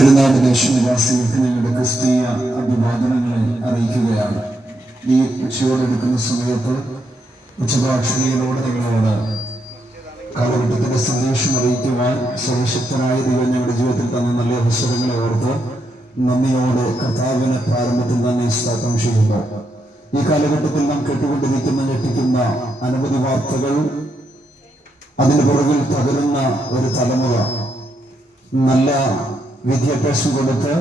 പെരുന്നാട് ദേശനിവാസികൾക്ക് ഞങ്ങളുടെ ക്രിസ്തീയ അഭിവാദനങ്ങളെ അറിയിക്കുകയാണ്. ഈ ഉച്ചയോടെടുക്കുന്ന സമയത്ത് ഉച്ചഭാഷണിയിലൂടെ നിങ്ങളോട് കാലഘട്ടത്തിന്റെ സന്ദേശം അറിയിക്കുവാൻ സർവശക്തനായ ദൈവം ഞങ്ങളുടെ ജീവിതത്തിൽ തന്ന നല്ല അവസരങ്ങളെ ഓർത്ത് നന്ദിയോടെ കർത്താവിനെ പ്രാരംഭത്തിൽ തന്നെ സ്തോത്രം ചെയ്യുന്നു. ഈ കാലഘട്ടത്തിൽ നാം കേട്ടുകൊണ്ടിരിക്കുന്ന ഞെട്ടിക്കുന്ന അനവധി വാർത്തകൾ, അതിന് പുറകിൽ തകരുന്ന ഒരു തലമുറ, നല്ല വിദ്യാഭ്യാസം കൊടുത്ത്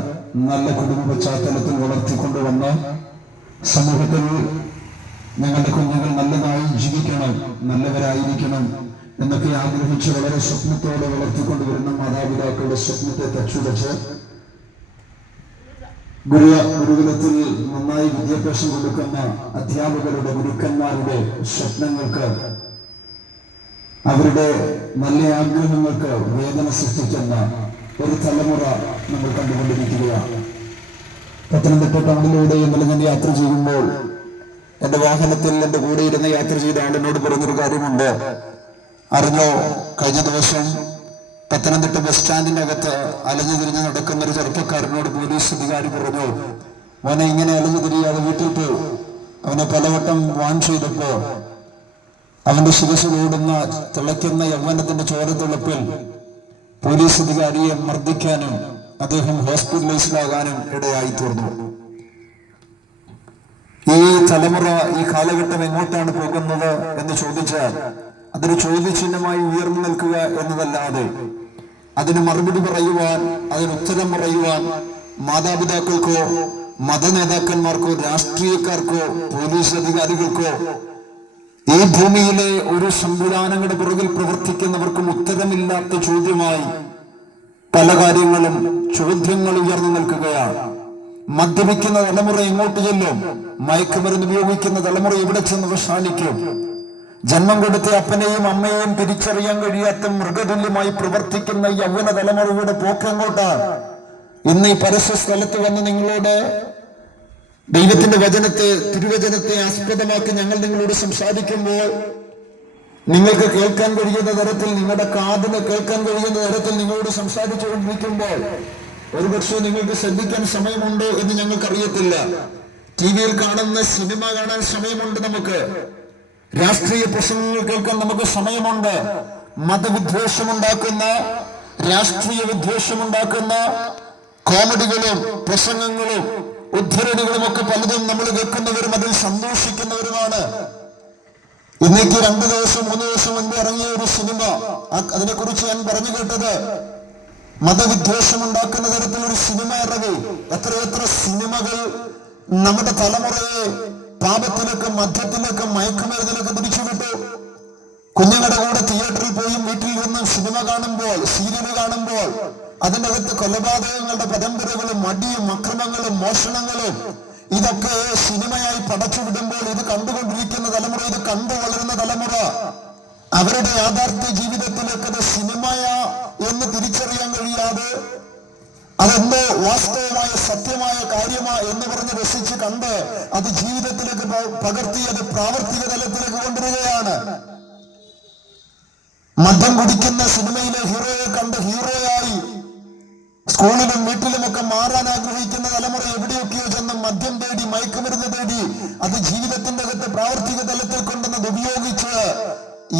നല്ല കുടുംബ പശ്ചാത്തലത്തിൽ വളർത്തിക്കൊണ്ടുവന്ന് സമൂഹത്തിൽ ഞങ്ങളുടെ കുഞ്ഞുങ്ങൾ നല്ലതായി ജീവിക്കണം, നല്ലവരായിരിക്കണം എന്നൊക്കെ ആഗ്രഹിച്ച് വളരെ സ്വപ്നത്തോടെ വളർത്തിക്കൊണ്ടുവരുന്ന മാതാപിതാക്കളുടെ സ്വപ്നത്തെ തച്ചുടച്ച് ഗുരുകുലത്തിൽ നന്നായി വിദ്യാഭ്യാസം കൊടുക്കുന്ന അധ്യാപകരുടെ, ഗുരുക്കന്മാരുടെ സ്വപ്നങ്ങൾക്ക്, അവരുടെ നല്ല ആഗ്രഹങ്ങൾക്ക് വേദന സൃഷ്ടിക്കുന്ന ഒരു തലമുറ നമ്മൾ കണ്ടുകൊണ്ടിരിക്കുകയാണ്. പത്തനംതിട്ട ടൗണിലൂടെ ഇന്നലെ ഞാൻ യാത്ര ചെയ്യുമ്പോൾ എൻ്റെ വാഹനത്തിൽ എൻ്റെ കൂടെ ഇരുന്ന് യാത്ര ചെയ്ത ആളിനോട് പറഞ്ഞൊരു കാര്യമുണ്ട്. അറിഞ്ഞോ, കഴിഞ്ഞ ദിവസം പത്തനംതിട്ട ബസ് സ്റ്റാൻഡിന്റെ അകത്ത് അലഞ്ഞു തിരിഞ്ഞ് നടക്കുന്ന ഒരു ചെറുപ്പക്കാരനോട് പോലീസ് അധികാരി പറഞ്ഞു, അവനെ ഇങ്ങനെ അലഞ്ഞു തിരിയാതെ വീട്ടിൽ പോ. അവനെ പലവട്ടം വാൺ ചെയ്തപ്പോ അവന്റെ ശിരസിലോടുന്ന തിളയ്ക്കുന്ന യൗവനത്തിന്റെ ചോരത്തിളപ്പിൽ പോലീസ് അധികാരിയെ മർദ്ദിക്കാനും അദ്ദേഹം ഹോസ്പിറ്റലൈസ്ഡാകാനും ഇടയായി തീർന്നു. ഈ തലമുറ, ഈ കാലഘട്ടം എങ്ങോട്ടാണ് പോകുന്നത് എന്ന് ചോദിച്ചാൽ അതൊരു ചോദ്യചിഹ്നമായി ഉയർന്നു നിൽക്കുക എന്നതല്ലാതെ അതിന് മറുപടി പറയുവാൻ, അതിന് ഉത്തരം പറയുവാൻ മാതാപിതാക്കൾക്കോ മതനേതാക്കന്മാർക്കോ രാഷ്ട്രീയക്കാർക്കോ പോലീസ് അധികാരികൾക്കോ ഈ ഭൂമിയിലെ ഒരു സംവിധാനങ്ങളുടെ പുറകിൽ പ്രവർത്തിക്കുന്നവർക്കും ഉത്തരമില്ലാത്ത ചോദ്യമായി പല കാര്യങ്ങളും, ചോദ്യങ്ങൾ ഉയർന്നു നിൽക്കുകയാണ്. മദ്യപിക്കുന്ന തലമുറ എങ്ങോട്ട് ചെല്ലും? മയക്കുമരുന്ന് ഉപയോഗിക്കുന്ന തലമുറ എവിടെ ചെന്ന് അവസാനിക്കും? ജന്മം കൊടുത്ത അപ്പനെയും അമ്മയെയും തിരിച്ചറിയാൻ കഴിയാത്ത മൃഗതുല്യമായി പ്രവർത്തിക്കുന്ന യൗവന തലമുറയുടെ പോക്കെങ്ങോട്ടാണ്? ഇന്ന് ഈ പരസ്യ സ്ഥലത്ത് വന്ന് നിങ്ങളോട് ദൈവത്തിന്റെ വചനത്തെ, തിരുവചനത്തെ ആസ്പദമാക്കി ഞങ്ങൾ നിങ്ങളോട് സംസാരിക്കുമ്പോൾ നിങ്ങൾക്ക് കേൾക്കാൻ കഴിയുന്ന തരത്തിൽ, നിങ്ങളുടെ കാതിന് കേൾക്കാൻ കഴിയുന്ന തരത്തിൽ നിങ്ങളോട് സംസാരിച്ചുകൊണ്ടിരിക്കുമ്പോൾ ഒരുപക്ഷെ നിങ്ങൾക്ക് ശ്രദ്ധിക്കാൻ സമയമുണ്ടോ എന്ന് ഞങ്ങൾക്കറിയത്തില്ല. ടിവിയിൽ കാണുന്ന സിനിമ കാണാൻ സമയമുണ്ട്, നമുക്ക് രാഷ്ട്രീയ പ്രസംഗങ്ങൾ കേൾക്കാൻ നമുക്ക് സമയമുണ്ട്. മതവിദ്വേഷമുണ്ടാക്കുന്ന, രാഷ്ട്രീയ വിദ്വേഷമുണ്ടാക്കുന്ന കോമഡികളും പ്രസംഗങ്ങളും ഉദ്ധരണികളും ഒക്കെ പലതും നമ്മൾ കേൾക്കുന്നവരും അതിൽ സന്തോഷിക്കുന്നവരുമാണ്. ഇന്നേക്ക് 2 ദിവസം 3 ദിവസം മുൻപ് ഇറങ്ങിയ ഒരു സിനിമ, അതിനെക്കുറിച്ച് ഞാൻ പറഞ്ഞു കേട്ടത്, മതവിദ്വേഷം ഉണ്ടാക്കുന്ന തരത്തിലൊരു സിനിമ ഇറങ്ങി. എത്രയെത്ര സിനിമകൾ നമ്മുടെ തലമുറയെ പാപത്തിലേക്ക്, മദ്യത്തിലേക്ക്, മയക്കുമരുന്നിലേക്ക് തിരിച്ചുവിട്ടു. കുഞ്ഞുങ്ങളുടെ കൂടെ തിയേറ്ററിൽ പോയി വീട്ടിൽ നിന്ന് സിനിമ കാണുമ്പോൾ, സീരിയൽ കാണുമ്പോൾ അതിനകത്ത് കൊലപാതകങ്ങളുടെ പരമ്പരകളും അടിയും അക്രമങ്ങളും മോഷണങ്ങളും ഇതൊക്കെ സിനിമയായി പടച്ചുവിടുമ്പോൾ ഇത് കണ്ടുകൊണ്ടിരിക്കുന്ന തലമുറ, ഇത് കണ്ടു വളരുന്ന തലമുറ, അവരുടെ യാഥാർത്ഥ്യ ജീവിതത്തിലേക്ക് അത് സിനിമയാ എന്ന് തിരിച്ചറിയാൻ കഴിയാതെ അതെന്തോ വാസ്തവമായ സത്യമായ കാര്യമാ എന്ന് പറഞ്ഞ് രസിച്ച് കണ്ട് അത് ജീവിതത്തിലേക്ക് പകർത്തി അത് പ്രാവർത്തിക തലത്തിലേക്ക് കൊണ്ടുവരികയാണ്. മദ്യം കുടിക്കുന്ന സിനിമയിലെ ഹീറോയെ കണ്ട് ഹീറോയായി സ്കൂളിലും വീട്ടിലുമൊക്കെ മാറാൻ ആഗ്രഹിക്കുന്ന തലമുറ എവിടെയൊക്കെയോ ചെന്ന് മദ്യം തേടി, മയക്കുമരുന്ന് തേടി അത് ജീവിതത്തിന്റെ അകത്ത് പ്രാവർത്തിക തലത്തിൽ കൊണ്ടുവന്നത് ഉപയോഗിച്ച്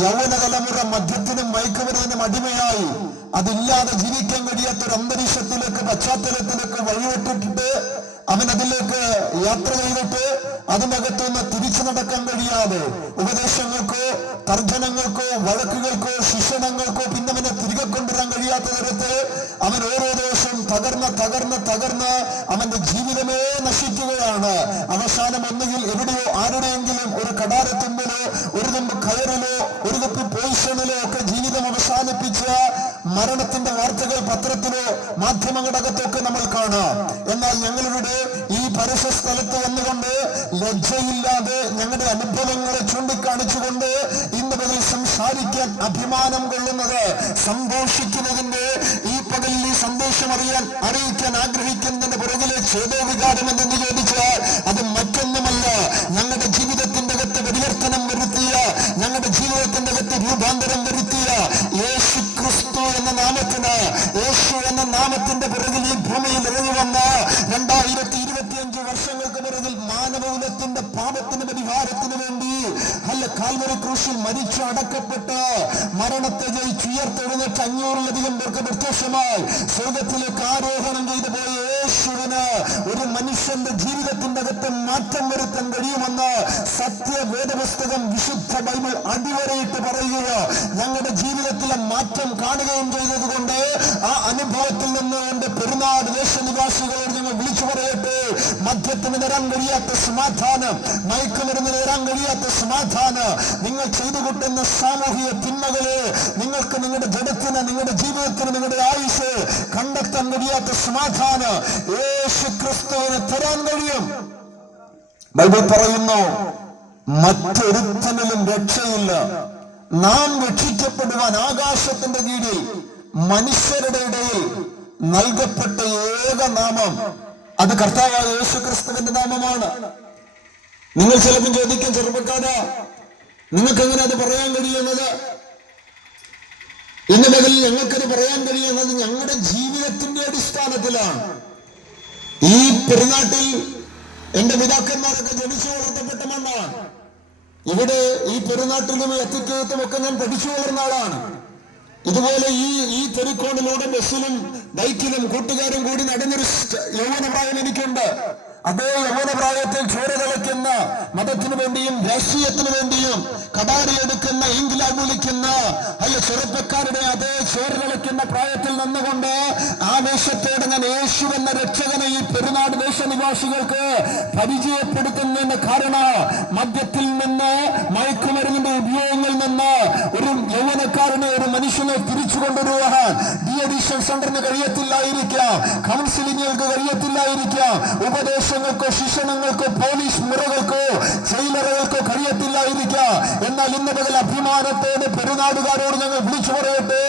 യൗവന തലമുറ മദ്യത്തിനും മയക്കുമരുന്നിനും അടിമയായി അതില്ലാതെ ജീവിക്കാൻ കഴിയാത്തൊരു അന്തരീക്ഷത്തിലേക്ക്, പശ്ചാത്തലത്തിലേക്ക് വഴിവിട്ടിട്ട് അവൻ അതിലേക്ക് യാത്ര ചെയ്തിട്ട് അതിനകത്തുനിന്ന് തിരിച്ചു നടക്കാൻ കഴിയാതെ ഉപദേശങ്ങൾക്കോ തർജനങ്ങൾക്കോ വഴക്കുകൾക്കോ ശിക്ഷണങ്ങൾക്കോ പിന്നെ അവനെ തിരികെ കൊണ്ടുവരാൻ കഴിയാത്ത തരത്തിൽ അവൻ ഓരോ ദിവസവും തകർന്ന് അവന്റെ ജീവിതമേ നശിക്കുകയാണ്. അവസാനം ഒന്നുകിൽ എവിടെയോ ആരുടെയെങ്കിലും ഒരു കടാരത്തുമ്പിലോ ഒരു തുമ്പ് കയറിലോ ഒരു കുപ്പി പോയിസണിലോ ഒക്കെ ജീവിതം അവസാനിപ്പിച്ച മരണത്തിന്റെ വാർത്തകൾ പത്രത്തിലോ മാധ്യമങ്ങളുടെ അകത്തൊക്കെ നമ്മൾ കാണാം. എന്നാൽ ഞങ്ങളിവിടെ ഈ പരസ്യ സ്ഥലത്ത് വന്നുകൊണ്ട് ലജ്ജയില്ലാതെ ഞങ്ങളുടെ അനുഭവങ്ങളെ ചൂണ്ടിക്കാണിച്ചുകൊണ്ട് ഇന്ന് പകൽ സംസാരിക്കാൻ അഭിമാനം കൊള്ളുന്നത്, സന്തോഷിക്കുന്നതിന്റെ ഈ പകലിൽ ഈ സന്ദേശം അറിയിക്കാൻ ആഗ്രഹിക്കുന്നതിന്റെ പുറകിലെ ചേതോവികാരം എന്തെന്ന് ചോദിച്ചാൽ അത് മറ്റൊന്നുമല്ല, ഞങ്ങളുടെ ജീവിതത്തിന്റെ അകത്ത് പരിവർത്തനം വരുത്തിയ, ഞങ്ങളുടെ ജീവിതത്തിന്റെ അകത്ത് രൂപാന്തരം വരുത്തിയ യേശു ക്രിസ്തു എന്ന നാമത്തിന്, യേശു എന്ന നാമത്തിന്റെ പുറകിൽ ഈ ലോകത്തിന്റെ പാപത്തിന് പരിഹാരത്തിന് വേണ്ടി കാൽവരി ക്രൂശിൽ മരിച്ചു അടക്കപ്പെട്ട് മരണത്തെ ജയിച്ചുയർത്തെഴുന്നേറ്റ് 500-ലധികം പേർക്ക് പ്രത്യക്ഷമായി സ്വർഗത്തിലേക്ക് ആരോഹണം ചെയ്തു പോയ യേശുവിന് ഒരു മനുഷ്യന്റെ ജീവിതത്തിന്റെ അകത്ത് മാറ്റം വരുത്താൻ കഴിയുമെന്ന് സത്യവേദപുസ്തകം വിശുദ്ധ ബൈബിൾ അടിവരയിട്ട് പറയുക. ഞങ്ങളുടെ ജീവിതത്തിലെ മാറ്റം കാണുകയും ചെയ്തതുകൊണ്ട് ആ അനുഭവത്തിൽ നിന്ന് എന്റെ പെരുന്നാട് ദേശനിവാസികളോട് ഞങ്ങൾ വിളിച്ചു പറയട്ടെ, മദ്യത്തിന് തരാൻ കഴിയാത്ത സമാധാനം, മയക്കുമരുന്നിന് തരാൻ കഴിയാത്ത സമാധാനം, നിങ്ങൾ ചെയ്തു കൂട്ടുന്ന സാമൂഹിക തിന്മകള് നിങ്ങൾക്ക് നിങ്ങളുടെ ജഡത്തിന്, നിങ്ങളുടെ ജീവിതത്തിന്, നിങ്ങളുടെ ആയുസ് കണ്ടെത്താൻ കഴിയാത്ത സമാധാനം യേശു ക്രിസ്തുവിന് തരാൻ കഴിയും. ബൈബിൾ പറയുന്നു, മറ്റൊരുത്തനിലും രക്ഷയില്ല. നാം രക്ഷിക്കപ്പെടുവാൻ ആകാശത്തിന്റെ കീഴിൽ മനുഷ്യരുടെ ഇടയിൽ നൽകപ്പെട്ട ഏക നാമം അത് കർത്താവായ യേശു ക്രിസ്തുവിന്റെ നാമമാണ്. നിങ്ങൾ ചിലപ്പോൾ ചോദിക്കും, ചെറുപ്പക്കാരാ, നിങ്ങൾക്ക് എങ്ങനെ അത് പറയാൻ കഴിയുന്നത്? എന്ന പകൽ ഞങ്ങൾക്കത് പറയാൻ കഴിയുന്നത് ഞങ്ങളുടെ ജീവിതത്തിന്റെ അടിസ്ഥാനത്തിലാണ്. ഈ പെരുന്നാട്ടിൽ എന്റെ പിതാക്കന്മാരൊക്കെ ജനിച്ചു വളർത്തപ്പെട്ട മണ്ണാണ്. ഇവിടെ ഈ പെരുന്നാട്ടിലും എത്തിക്കയത്തും ഒക്കെ ഞാൻ പഠിച്ചു വളർന്ന ആളാണ്. ഇതുപോലെ ഈ തെരുക്കോണിലൂടെ ബസ്സിലും ബൈക്കിലും കൂട്ടുകാരും കൂടി നടന്നൊരു യൗവനപ്രായം എനിക്കുണ്ട്. അതേ യൗവനപ്രായത്തിൽ ചോര തിളയ്ക്കുന്ന, മതത്തിനു വേണ്ടിയും രാഷ്ട്രീയത്തിനു വേണ്ടിയും കടാരിയെടുക്കുന്ന, ഇംഗ്ലാബ് വിളിക്കുന്ന ചെറുപ്പക്കാരുടെ അതേ ചോര തിളയ്ക്കുന്ന പ്രായത്തിൽ നിന്നുകൊണ്ട് ആവേശത്തോടെ ഞാൻ യേശു എന്ന രക്ഷകനെ ഈ പെരുന്നാട് ദേശനിവാസികൾക്ക് പരിചയപ്പെടുത്തുന്നതിന് കാരണം മദ്യത്തിൽ നിന്ന്, മയക്കുമരുന്നിന്റെ ഉപയോഗങ്ങളിൽ നിന്ന് ഒരു യൗവനക്കാരനെ, ഒരു മനുഷ്യനെ തിരിച്ചു കൊണ്ടുവരുവാൻ ഡി അഡിക്ഷൻ സെന്ററിന് കഴിയത്തില്ലായിരിക്കാം, കൗൺസിലിങ്ങുകൾക്ക് കഴിയത്തില്ലായിരിക്കാം, ഉപദേശങ്ങൾക്കോ ശിക്ഷണങ്ങൾക്കോ പോലീസ് മുറകൾക്കോ ജയിലറുകൾക്കോ കഴിയത്തില്ലായിരിക്കാം. എന്നാൽ ഇന്ന് പകൽ അഭിമാനത്തോടെ പെരുന്നാടുകാരോട് ഞങ്ങൾ വിളിച്ചു പറയട്ടെ,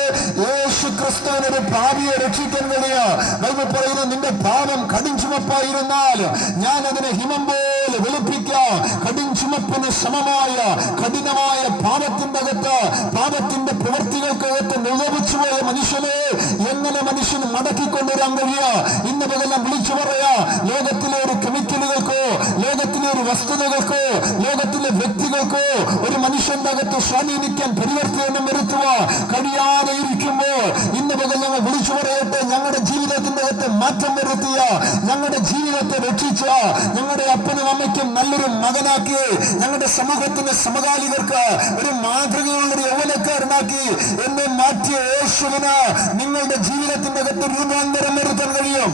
യേശു ക്രിസ്തുവിന് ഒരു പാപിയെ രക്ഷിക്കാൻ കഴിയാ. ബൈബിൾ പറയുന്നു, നിന്റെ പാപം കടുംചുമപ്പായിരുന്നാൽ ഞാൻ അതിനെ ഹിമം പോലെ വെളുപ്പിക്കാം. കടുംചുമപ്പിന് സമമായ കഠിനമായ പാപത്തിന്റെ അകത്ത്, പാപത്തിന്റെ പ്രവൃത്തികൾക്കകത്ത് നിലവിച്ചു പോയ മനുഷ്യനെ എങ്ങനെ മനുഷ്യന് മടക്കിക്കൊണ്ടുവരാൻ കഴിയാ? ഇന്ന് പകൽ ഞാൻ വിളിച്ചു പറയാ, ലോകത്തിലെ ഒരു കെമിക്കലുകൾക്കോ, ലോകത്തിലെ ഒരു വസ്തുതകൾക്കോ, ലോകത്തിലെ വ്യക്തികൾക്കോ ഒരു മനുഷ്യന്റെ അകത്ത് സ്വാധീനിക്കാൻ, പരിവർത്തനം വരുത്തുവാൻ കഴിയാതെ ഇരിക്കുമ്പോൾ ഇന്ന് പകൽ ഞങ്ങൾ വിളിച്ചു പറയട്ടെ, ഞങ്ങളുടെ ജീവിതത്തിന്റെ അകത്ത് മാറ്റം വരുത്തിയ, ഞങ്ങളുടെ ജീവിതത്തെ രക്ഷിച്ച, ഞങ്ങളുടെ അപ്പനും അമ്മയ്ക്കും നല്ലൊരു മകനാക്കി, ഞങ്ങളുടെ സമൂഹത്തിന്റെ സമകാലികർക്ക് ഒരു മാതൃകയുള്ളൊരു യൗവനക്കാരനാക്കി എന്നെ മാറ്റിയ യേശുവിന് നിങ്ങളുടെ ജീവിതത്തിന്റെ അകത്ത് രൂപാന്തരം വരുത്താൻ കഴിയും.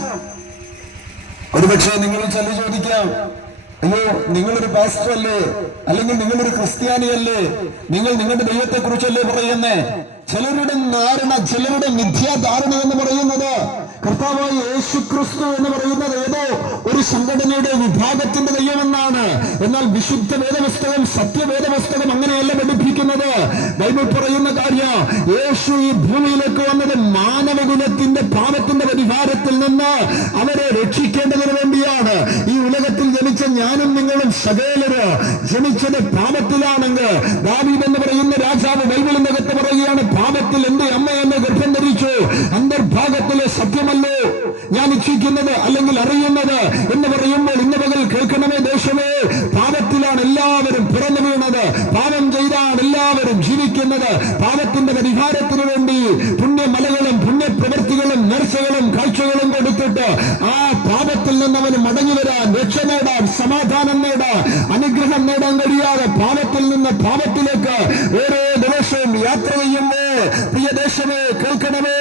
ഒരുപക്ഷെ നിങ്ങൾ ചൊല്ലി ചോദിക്കാം, അയ്യോ, നിങ്ങളൊരു പാസ്റ്റർ അല്ലേ, അല്ലെങ്കിൽ നിങ്ങളൊരു ക്രിസ്ത്യാനിയല്ലേ, നിങ്ങൾ നിങ്ങളുടെ ദൈവത്തെ കുറിച്ചല്ലേ പറയുന്നേ? ചിലരുടെ ധാരണ, ചിലരുടെ മിഥ്യാധാരണ എന്ന് പറയുന്നത് കർത്താവായ യേശു ക്രിസ്തു എന്ന് പറയുന്നത് ഏതോ ഒരു സംഘടനയുടെ വിഭാഗത്തിന്റെ ദൈവമെന്നാണ്. എന്നാൽ വിശുദ്ധ വേദപുസ്തകം, സത്യവേദപുസ്തകം അങ്ങനെയല്ല പഠിപ്പിക്കുന്നത്. ബൈബിൾ പറയുന്ന കാര്യം, യേശു ഈ ഭൂമിയിലേക്ക് വന്നത് മാനവകുലത്തിന്റെ പാപത്തിന്റെ പരിഹാരത്തിൽ നിന്ന് അവരെ രക്ഷിക്കേണ്ടതിന് വേണ്ടിയാണ്. ഈ ഉലകത്തിൽ ജനിച്ച ഞാനും നിങ്ങളും സകലര് ജനിച്ചത് പാപത്തിലാണെങ്കിൽ, ദാവീദ് എന്ന് പറയുന്ന രാജാവ് ബൈബിളിനകത്ത് പറയുകയാണ്, പാപത്തിൽ എന്റെ അമ്മ എന്നെ ഗർഭം ധരിച്ചു, അന്തർഭാഗത്തിലെ സത്യമല്ലോ ഞാൻ ഇച്ഛിക്കുന്നത് അല്ലെങ്കിൽ അറിയുന്നത് എന്ന് പറയുമ്പോൾ ഇന്ന് പകൽ കേൾക്കണമേ ദേശമേ, പാപത്തിലാണ് എല്ലാവരും പിറന്നു വീണത്, പാപം ചെയ്താണ് എല്ലാവരും ജീവിക്കുന്നത്. പാപത്തിന്റെ പരിഹാരത്തിന് വേണ്ടി പുണ്യമലകളും പുണ്യപ്രവൃത്തികളും നേർച്ചകളും കാഴ്ചകളും കൊടുത്തിട്ട് ആ പാപത്തിൽ നിന്ന് അവന് മടങ്ങി വരാൻ, രക്ഷ നേടാൻ, സമാധാനം നേടാൻ, അനുഗ്രഹം നേടാൻ കഴിയാതെ പാപത്തിൽ നിന്ന് പാപത്തിലേക്ക് ഓരോ ദിവസവും യാത്ര ചെയ്യുമ്പോൾ പ്രിയ ദേശമേ കേൾക്കണമേ,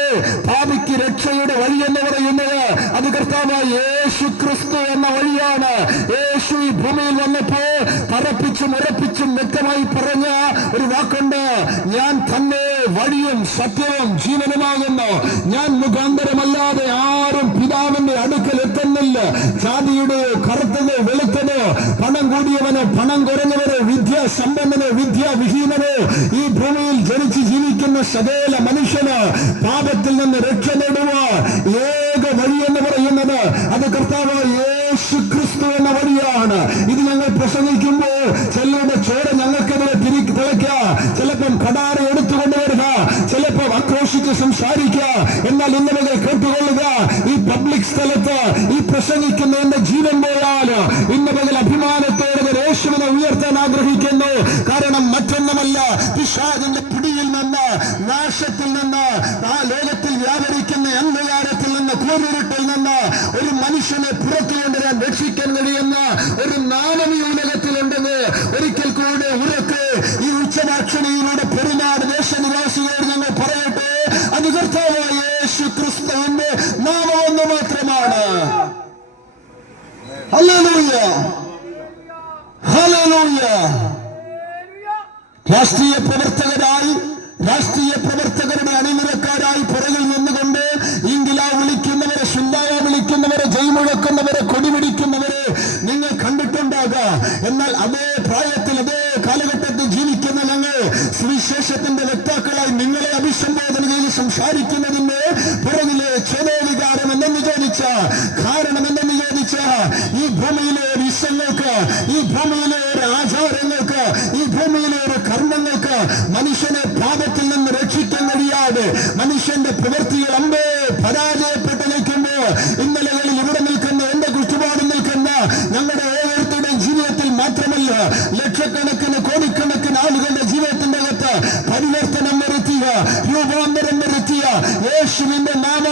പാപിക്ക് രക്ഷയുടെ വഴി എന്ന് പറയുന്നത് അത് കർത്താവായ യേശു ക്രിസ്തു എന്ന വഴിയാണ്. യേശു ഈ ഭൂമിയിൽ വന്നപ്പോ പറപ്പിച്ചും ഉറപ്പിച്ചും വ്യക്തമായി പറഞ്ഞ ഒരു വാക്കുണ്ട്, ഞാൻ തന്നെ വഴിയും സത്യവും ജീവനുമാകുന്നു, ഞാൻ മുഖാന്തരമല്ലാതെ ആരും പിതാവിന്റെ അടുക്കൽ എത്തുന്നില്ല. ജാതിയുടെയോ കറുത്തതോ വെളുത്തതോ, പണം കൂടിയവനോ പണം കുറഞ്ഞവനോ, വിദ്യാസമ്പന്നനോ വിദ്യാവിഹീനനോ, ഈ ഭൂമിയിൽ ജനിച്ച് ജീവിക്കുന്ന സകല മനുഷ്യന് പാപത്തിൽ നിന്ന് രക്ഷ നേടുക ഏക വഴി എന്ന് പറയുന്നത് അത് കർത്താവായ യേശു ക്രിസ്തു എന്ന വഴിയാണ്. ഇത് ഞങ്ങൾ പ്രസംഗിക്കുമ്പോൾ ചിലരുടെ ചോര ഞങ്ങൾക്കെതിരെ തിളയ്ക്കുക, ചിലപ്പം കടാര എടുത്തുകൊണ്ടുവരിക, ചിലപ്പോൾ ആക്രോശിച്ച് സംസാരിക്കുക. എന്നാൽ ഇന്നലെ കേട്ടുകൊള്ളുക, ഈ പബ്ലിക് സ്ഥലത്ത് ഈ പ്രസംഗിക്കുന്ന എന്റെ ജീവൻ പോയാൽ ഇന്ന് പകൽ അഭിമാനത്തോടെ നാശത്തിൽ നിന്ന്, ആ ലോകത്തിൽ വ്യാപരിക്കുന്ന അന്ധകാരത്തിൽ നിന്ന്, കൂരിരുട്ടിൽ നിന്ന് ഒരു മനുഷ്യനെ പുറത്തു കൊണ്ടുവരാൻ, രക്ഷിക്കാൻ കഴിയുന്ന ഒരു നാമം ഈ ഉലകത്തിലുണ്ടെന്ന് ഒരിക്കൽ കൂടെ ഉറക്കെ ഈ ഉച്ചഭാഷണിയിലൂടെ പെരുന്നാട് ദേശനിവാസികളോട് ഞങ്ങൾ പറയട്ടെ. അത് കർത്താവായ യേശു ക്രിസ്തുവിന്റെ നാമം മാത്രമാണ്. Hallelujah, hallelujah. രാഷ്ട്രീയ പ്രവർത്തകരുടെ അണിനിരക്കാരായി പുറകിൽ നിന്നുകൊണ്ട് ഇംഗിലാവ് വിളിക്കുന്നവരെ, സുല്ലായ വിളിക്കുന്നവരെ, ജയ് മുഴക്കുന്നവരെ, കൊടി പിടിക്കുന്നവരെ നിങ്ങൾ കണ്ടിട്ടുണ്ടാകാം. എന്നാൽ അതേ പ്രായത്തിൽ, അതേ കാലഘട്ടത്തിൽ ജീവിക്കുന്ന ഞങ്ങൾ സുവിശേഷത്തിന്റെ വക്താക്കളായി നിങ്ങളെ അഭിസംബോധന ചെയ്ത് സംസാരിക്കുന്നതിന്റെ പുറകിലെ ചോദ്യവികാരം എന്തെന്ന് ചോദിച്ച, കാരണം എന്തെന്ന് ചോദിച്ച, ഈ ഭൂമിയിലെ ഒരു ഇസങ്ങൾക്ക്, ഈ ഭൂമിയിലെ ഒരു ആചാരങ്ങൾക്ക്, ഈ ഭൂമിയിലെ ഒരു കർമ്മങ്ങൾക്ക് മനുഷ്യനെ പാപത്തിൽ നിന്ന് രക്ഷിക്കാൻ കഴിയാതെ മനുഷ്യന്റെ പ്രവൃത്തികൾ അമ്പേ പരാജയപ്പെട്ട് നിൽക്കുമ്പോൾ ഇന്നലകളിൽ ഇവിടെ നിൽക്കുന്ന, എന്റെ ചുറ്റുപാട് നിൽക്കുന്ന ഞങ്ങളുടെ ഓരോരുത്തരുടെയും ജീവിതത്തിൽ മാത്രമല്ല, ലക്ഷക്കണക്കിന് കോടിക്കണക്കിന് ആളുകളുടെ ജീവിതത്തിന്റെ അകത്ത് പരിവർത്തനം വരുത്തിയ, രൂപാന്തരം വരുത്തിയ യേശുവിന്റെ നാമ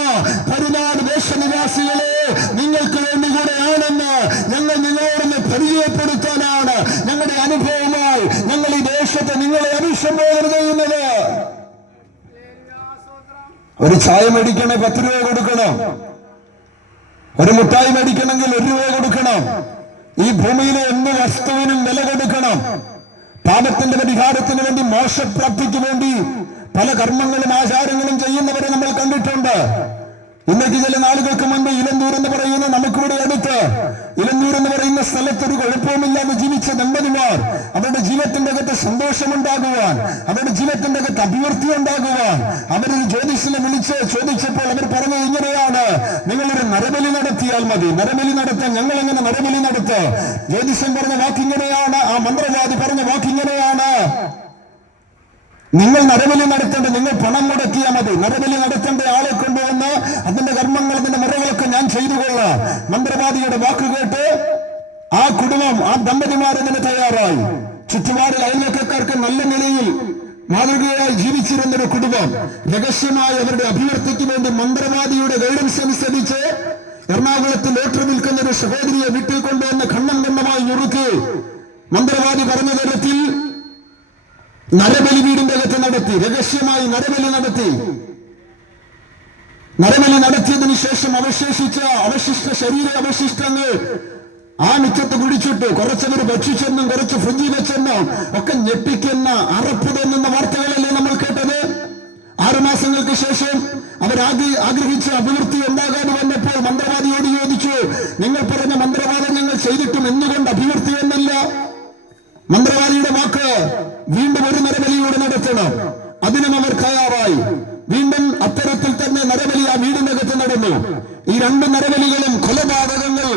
പെരുന്നാട് ദേശനിവാസികളെ നിങ്ങൾക്ക് വേണ്ടി കൂടെയാണെന്ന് ഞങ്ങൾ നിങ്ങളോടൊന്ന് പരിചയപ്പെടുത്താനാണ് ഞങ്ങളുടെ അനുഭവമായി ഞങ്ങൾ ഈ ദേശത്തെ നിങ്ങളെ അഭിസംബോധന ചെയ്യുന്നത്. ഒരു ചായ മേടിക്കണേ 10 രൂപ കൊടുക്കണം, ഒരു മുട്ടായി മേടിക്കണമെങ്കിൽ 1 രൂപ കൊടുക്കണം. ഈ ഭൂമിയിലെ എന്ത് വസ്തുവിനും വില കൊടുക്കണം. പാപത്തിന്റെ പരിഹാരത്തിന് വേണ്ടി, മോശപ്രാപ്തിക്ക് വേണ്ടി പല കർമ്മങ്ങളും ആചാരങ്ങളും ചെയ്യുന്നവരെ നമ്മൾ കണ്ടിട്ടുണ്ട്. ഇന്നേക്ക് ചില നാളുകൾക്ക് മുൻപ് ഇലന്തൂർ എന്ന് പറയുന്ന, നമുക്കിവിടെ അടുത്ത് ഇലന്തൂർ എന്ന് പറയുന്ന സ്ഥലത്തൊരു കുഴപ്പവുമില്ലാതെ ജീവിച്ച ദമ്പതിമാർ അവരുടെ ജീവിതത്തിന്റെ അകത്ത് സന്തോഷമുണ്ടാകുവാൻ, അവരുടെ ജീവിതത്തിന്റെ അകത്ത് അഭിവൃദ്ധി ഉണ്ടാകുവാൻ അവരൊരു ജ്യോതിഷനെ വിളിച്ച് ചോദിച്ചപ്പോൾ അവർ പറഞ്ഞത് ഇങ്ങനെയാണ്: നിങ്ങളൊരു നരബലി നടത്തിയാൽ മതി. നരബലി നടത്താൻ ഞങ്ങൾ എങ്ങനെ നരബലി നടത്ത്? ജ്യോതിഷൻ പറഞ്ഞ വാക്കിങ്ങനെയാണ്, ആ മന്ത്രവാദി പറഞ്ഞ വാക്കിങ്ങനെയാണ്: നിങ്ങൾ നരബലി നടത്തേണ്ട, നിങ്ങൾ പണം മുടക്കിയാൽ മതി. നരബലി നടത്തേണ്ട ആളെ കൊണ്ടുവന്ന് അതിന്റെ കർമ്മങ്ങൾ, അതിന്റെ മുറകളൊക്കെ ഞാൻ ചെയ്തു കൊള്ളാം. മന്ത്രവാദിയുടെ വാക്ക് കേട്ട് ആ കുടുംബം, ആ ദമ്പതിമാരതിന് തയ്യാറായി. ചുറ്റുപാടിൽ അയൽവക്കക്കാർക്ക് നല്ല നിലയിൽ മാതൃകയായി ജീവിച്ചിരുന്നൊരു കുടുംബം രഹസ്യമായി അവരുടെ അഭിവൃദ്ധിക്ക് വേണ്ടി മന്ത്രവാദിയുടെ ഗൈഡൻസ് അനുസരിച്ച് എറണാകുളത്ത് ലോട്ടറി വിൽക്കുന്ന ഒരു സഹോദരിയെ വീട്ടിൽ കൊണ്ടുവന്ന് ഖണ്ഡം ഖണ്ഡമായി ഞുറുക്കി മന്ത്രവാദി പറഞ്ഞ തരത്തിൽ നരബലി വീടിന്റെ അകത്ത് നടത്തി. രഹസ്യമായി നരബലി നടത്തി. നരബലി നടത്തിയതിനു ശേഷം അവശിഷ്ട ശരീര അവശിഷ്ടങ്ങൾ ആ മിറ്റത്ത് കുടിച്ചിട്ട് കുറച്ചവർ ഭക്ഷിച്ചെന്നും കുറച്ച് ഫ്രിഡ്ജിൽ വെച്ചെന്നും ഒക്കെ ഞെട്ടിക്കുന്ന, അറപ്പ് തോന്നുന്ന വാർത്തകളല്ലേ നമ്മൾ കേട്ടത്. 6 മാസങ്ങൾക്ക് ശേഷം അവർ ആഗ്രഹിച്ച അഭിവൃദ്ധി ഉണ്ടാകാതെ വന്നപ്പോൾ മന്ത്രവാദിയോട് ചോദിച്ചു, നിങ്ങൾ പറഞ്ഞ മന്ത്രവാദം ഞങ്ങൾ ചെയ്തിട്ടും എന്തുകൊണ്ട് അഭിവൃദ്ധി വന്നില്ല? മന്ത്രവാദിയുടെ വാക്ക്, വീണ്ടും ഒരു നരബലിയോട് നടത്തണം. അതിനും അവർ തയ്യാറായി. വീണ്ടും അത്തരത്തിൽ തന്നെ നരബലി ആ വീടിനകത്ത് നടന്നു. ഈ 2 നരബലികളും കൊലപാതകങ്ങൾ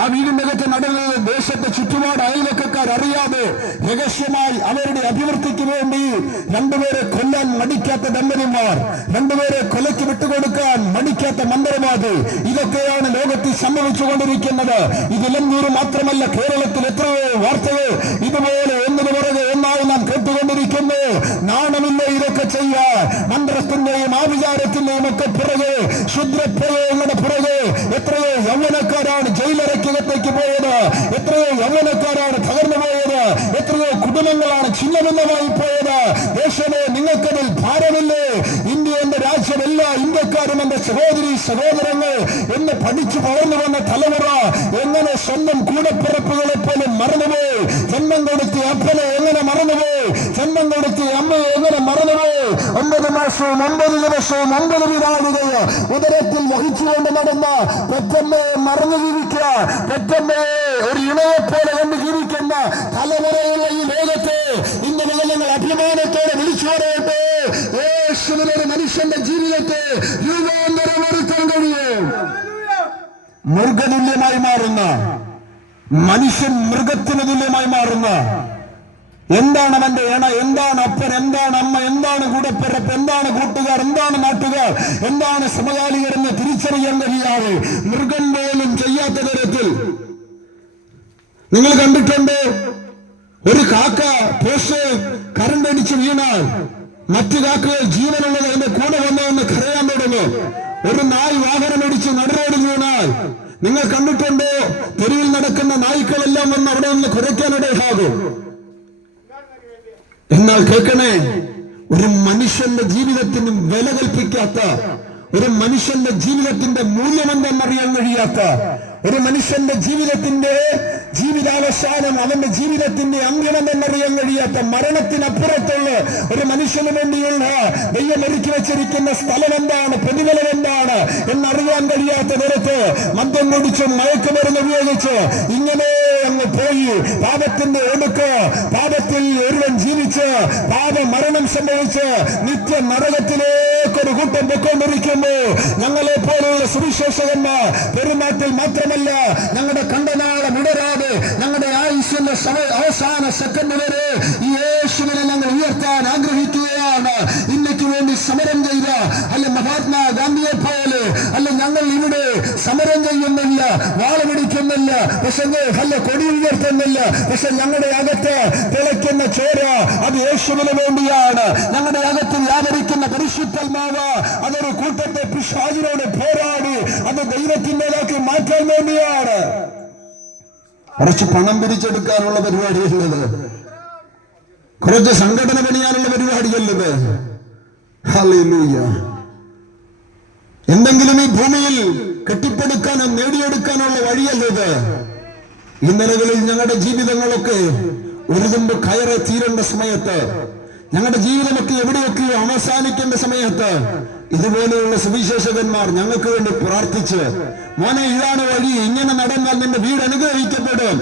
ആ വീടിനകത്ത് നടന്നത് ദേശത്തെ ചുറ്റുപാട് അയൽവക്കക്കാർ അറിയാതെ രഹസ്യമായി അവരുടെ അഭിവൃദ്ധിക്ക് വേണ്ടി 2 പേരെ കൊല്ലാൻ മടിക്കാത്ത ദമ്പതിമാർ, 2 പേരെ കൊലയ്ക്ക് വിട്ടുകൊടുക്കാൻ മടിക്കാത്ത മന്ത്രവാദി. ഇതൊക്കെയാണ് ലോകത്തിൽ സംഭവിച്ചുകൊണ്ടിരിക്കുന്നത്. ഇത് ഇലന്തൂർ മാത്രമല്ല, കേരളത്തിൽ എത്രയോ വാർത്തകൾ ഇതുപോലെ ഒന്നിനു പുറകെ ഒന്നായി നാം കേട്ടുകൊണ്ടിരിക്കുന്നു. നാണമില്ല ഇതൊക്കെ ചെയ്യാൻ. മന്ത്രത്തിന്റെയും ആവിചാരത്തിന്റെയും ഒക്കെ പുറകെ, ശുദ്രപ്രയോഗങ്ങളുടെ പുറകെ എത്രയോ യൗവനക്കാരാണ് ജയിലറയ്ക്കകത്തേക്ക് പോയത്, എത്രയോ യൗവനക്കാരാണ് തകർന്നു പോയത്, എത്രയോ കുടുംബങ്ങളാണ് ഛിന്നഭിന്നമായി പോയത്. ദേശമേ, നിങ്ങൾക്കതിൽ ഭാരമില്ലേ? ഇന്ത്യ എന്റെ രാജ്യം, എല്ലാ ഇന്ത്യക്കാരും എന്റെ സഹോദരങ്ങൾ എന്ന് പഠിച്ചു പകർന്നു വന്ന തലമുറ എങ്ങനെ സ്വന്തം കൂടപ്പിറപ്പുകളെ പോലും മറന്നുപോയി? ജന്മം കൊടുത്തി അപ്പനെ എങ്ങനെ മറന്നുപോയി? ജന്മം കൊടുത്തി അമ്മയെ എങ്ങനെ മറന്നുപോയി? 9 മാസവും 9 ദിവസവും 9 വിനാഴികയെ ഉദരത്തിൽ വഹിച്ചുകൊണ്ട് നടന്ന പെറ്റമ്മയെ മറന്നു ജീവിക്കുക, പെറ്റമ്മയെ ഒരു ഇണയെ പോലെ കണ്ട് ജീവിക്കുന്ന തലമുറയുള്ള ഈ ലോകത്തെ ഇങ്ങനെ ഞങ്ങൾ അഭിമാനത്തോടെ വിളിച്ചു പറയട്ടെ: യേശുവിനൊരു മനുഷ്യന്റെ ജീവിതത്തെ രൂപാന്തരം വരുത്താൻ കഴിയും. മൃഗതുല്യമായി മാറുന്ന മനുഷ്യൻ മൃഗത്തിന് തുല്യമായി മാറുന്ന, എന്താണ് അവന്റെ ഇണ, എന്താണ് അപ്പൻ, എന്താണ് അമ്മ, എന്താണ് കൂടപ്പിറപ്പ്, എന്താണ് കൂട്ടുകാർ, എന്താണ് നാട്ടുകാർ, എന്താണ് സമകാലികരെന്ന് തിരിച്ചറിയാൻ കഴിയാതെ മൃഗം പോലും ചെയ്യാത്ത തരത്തിൽ നിങ്ങൾ കണ്ടിട്ടുണ്ട്. ഒരു കാക്ക പോസ്റ്റ് കറണ്ട് അടിച്ച് വീണാൽ മറ്റു കാക്കകൾ ജീവനുള്ളത് അതിന്റെ കൂടെ വന്നതെന്ന് കരയാൻ തുടങ്ങും. ഒരു നായ് വാഹനമടിച്ച് നടുറോഡിൽ വീണാൽ നിങ്ങൾ കണ്ടിട്ടുണ്ടോ? തെരുവിൽ നടക്കുന്ന നായ്ക്കളെല്ലാം വന്ന് അവിടെ നിന്ന് കുരയ്ക്കാനിടയാകും. എന്നാൽ കേൾക്കണേ, ഒരു മനുഷ്യന്റെ ജീവിതത്തിന് വില കൽപ്പിക്കാത്ത, ഒരു മനുഷ്യന്റെ ജീവിതത്തിന്റെ മൂല്യമെന്തെന്നറിയാൻ കഴിയാത്ത, ഒരു മനുഷ്യന്റെ ജീവിതാവസാനം, അവന്റെ ജീവിതത്തിന്റെ അന്ത്യമെന്തെന്നറിയാൻ കഴിയാത്ത, മരണത്തിനപ്പുറത്തുള്ള ഒരു മനുഷ്യന് വേണ്ടിയുള്ള ദൈവം ഒരുക്കി വെച്ചിരിക്കുന്ന സ്ഥലം എന്താണ്, പ്രതിഫലം എന്താണ് എന്നറിയാൻ കഴിയാത്ത തരത്ത് മദ്യം കുടിച്ചും മയക്കുമരുന്ന് ഉപയോഗിച്ച് ഇങ്ങനെ അങ്ങ് പോയി പാപത്തിന്റെ ഒടുക്ക്, പാപത്തിൽ ഒരുവൻ ജീവിച്ച് പാപമരണം സംഭവിച്ച് നിത്യ നരകത്തിലേക്കൊരു കൂട്ടം പൊയ്ക്കൊണ്ടിരിക്കുമ്പോ ഞങ്ങളെ പോലുള്ള സുവിശേഷകന്മാർ പെരുമാറ്റത്തിൽ മാത്രമല്ല, ഞങ്ങളുടെ കണ്ടനാളം ഇടരാതെ ഞങ്ങളുടെ ആയുസ്സിന്റെ അവസാന സെക്കൻഡ് വരെ ഈ യേശുവിനെ ഞങ്ങൾ ഉയർത്താൻ ആഗ്രഹിക്കുകയാണ്. ഇന്നയ്ക്ക് വേണ്ടി സമരം ചെയ്ത അല്ല മഹാത്മാഗാന്ധിയെ പോലെ അല്ല ഞങ്ങൾ ഇവിടെ സമരം ചെയ്യുന്നില്ല, വാള് പിടിക്കുന്നില്ല, പക്ഷെ അല്ല കൊടി ഉയർത്തുന്നില്ല. പക്ഷെ ഞങ്ങളുടെ അകത്ത് തിളയ്ക്കുന്ന ചോര അത് യേശുവിന് വേണ്ടിയാണ്. ഞങ്ങളുടെ അകത്ത് വ്യാപരിക്കുന്ന പരിശുദ്ധാത്മാവ് അതൊരു കൂട്ടത്തെ പിശാചിനോട് പോരാടി അത് ദൈവത്തിൻ്റെതാക്കി മാറ്റാൻ വേണ്ടിയാണ്. കുറച്ച് പണം പിരിച്ചെടുക്കാനുള്ള പരിപാടിയല്ലത്, കുറച്ച് സംഘടന പണിയാനുള്ള പരിപാടിയല്ലത്. ഹല്ലേലൂയ. എന്തെങ്കിലും ഈ ഭൂമിയിൽ കെട്ടിപ്പടുക്കാനോ നേടിയെടുക്കാനുള്ള വഴിയല്ലത്. ഈ നിലകളിൽ ഞങ്ങളുടെ ജീവിതങ്ങളൊക്കെ ഒരു തുമ്പ് കയറി തീരേണ്ട സമയത്ത്, ഞങ്ങളുടെ ജീവിതമൊക്കെ എവിടെയൊക്കെയോ അവസാനിക്കേണ്ട സമയത്ത് ഇതുപോലെയുള്ള സുവിശേഷകന്മാർ ഞങ്ങൾക്ക് വേണ്ടി പ്രാർത്ഥിച്ച്, മോനെ ഇതാണ് വഴി, ഇങ്ങനെ നടന്നാൽ നിന്റെ വീട് അനുഗ്രഹിക്കപ്പെടും,